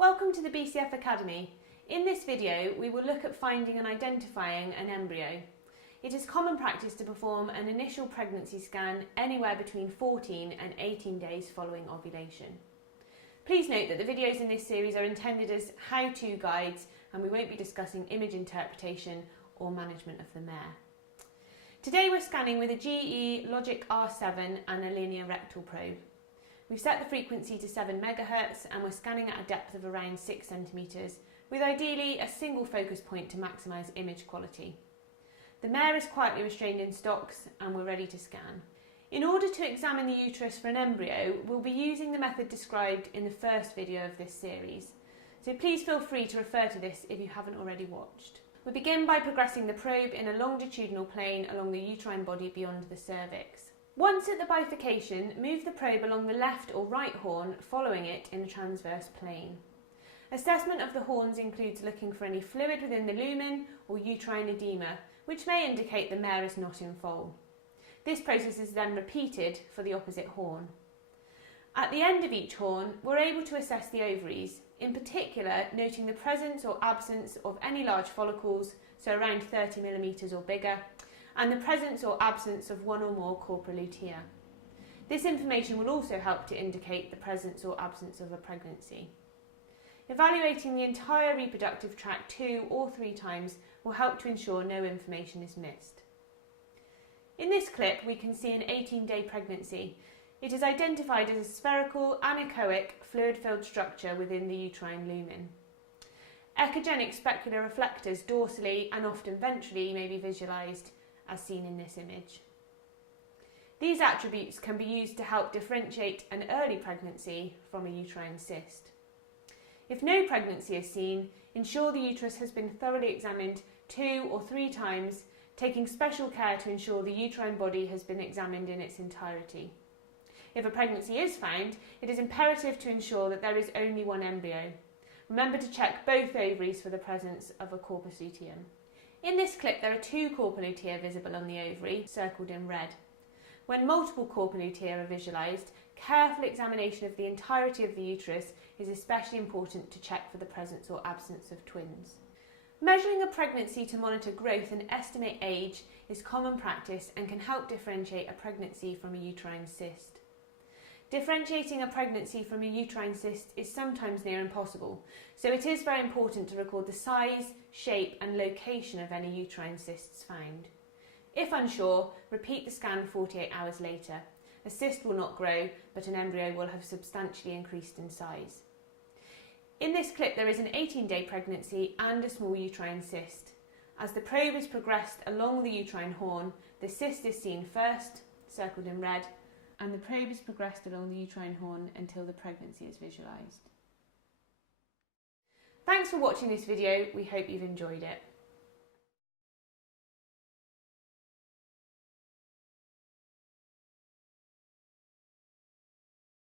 Welcome to the BCF Academy. In this video we will look at finding and identifying an embryo. It is common practice to perform an initial pregnancy scan anywhere between 14 and 18 days following ovulation. Please note that the videos in this series are intended as how-to guides and we won't be discussing image interpretation or management of the mare. Today we're scanning with a GE Logic R7 and a linear rectal probe. We've set the frequency to 7 MHz and we're scanning at a depth of around 6 cm, with ideally a single focus point to maximise image quality. The mare is quietly restrained in stocks and we're ready to scan. In order to examine the uterus for an embryo, we'll be using the method described in the first video of this series, so please feel free to refer to this if you haven't already watched. We begin by progressing the probe in a longitudinal plane along the uterine body beyond the cervix. Once at the bifurcation, move the probe along the left or right horn, following it in a transverse plane. Assessment of the horns includes looking for any fluid within the lumen or uterine edema, which may indicate the mare is not in foal. This process is then repeated for the opposite horn. At the end of each horn, we're able to assess the ovaries, in particular noting the presence or absence of any large follicles, so around 30 mm or bigger, and the presence or absence of one or more corpora lutea. This information will also help to indicate the presence or absence of a pregnancy. Evaluating the entire reproductive tract 2 or 3 times will help to ensure no information is missed. In this clip we can see an 18-day pregnancy. It is identified as a spherical, anechoic, fluid-filled structure within the uterine lumen. Echogenic specular reflectors dorsally and often ventrally may be visualised, as seen in this image. These attributes can be used to help differentiate an early pregnancy from a uterine cyst. If no pregnancy is seen, ensure the uterus has been thoroughly examined 2 or 3 times, taking special care to ensure the uterine body has been examined in its entirety. If a pregnancy is found, it is imperative to ensure that there is only one embryo. Remember to check both ovaries for the presence of a corpus luteum. In this clip there are 2 corpora lutea visible on the ovary, circled in red. When multiple corpora lutea are visualised, careful examination of the entirety of the uterus is especially important to check for the presence or absence of twins. Measuring a pregnancy to monitor growth and estimate age is common practice and can help differentiate a pregnancy from a uterine cyst. Differentiating a pregnancy from a uterine cyst is sometimes near impossible, so it is very important to record the size, shape and location of any uterine cysts found. If unsure, repeat the scan 48 hours later. A cyst will not grow, but an embryo will have substantially increased in size. In this clip there is an 18-day pregnancy and a small uterine cyst. As the probe is progressed along the uterine horn, the cyst is seen first, circled in red, and the probe is progressed along the uterine horn until the pregnancy is visualised. Thanks for watching this video, we hope you've enjoyed it.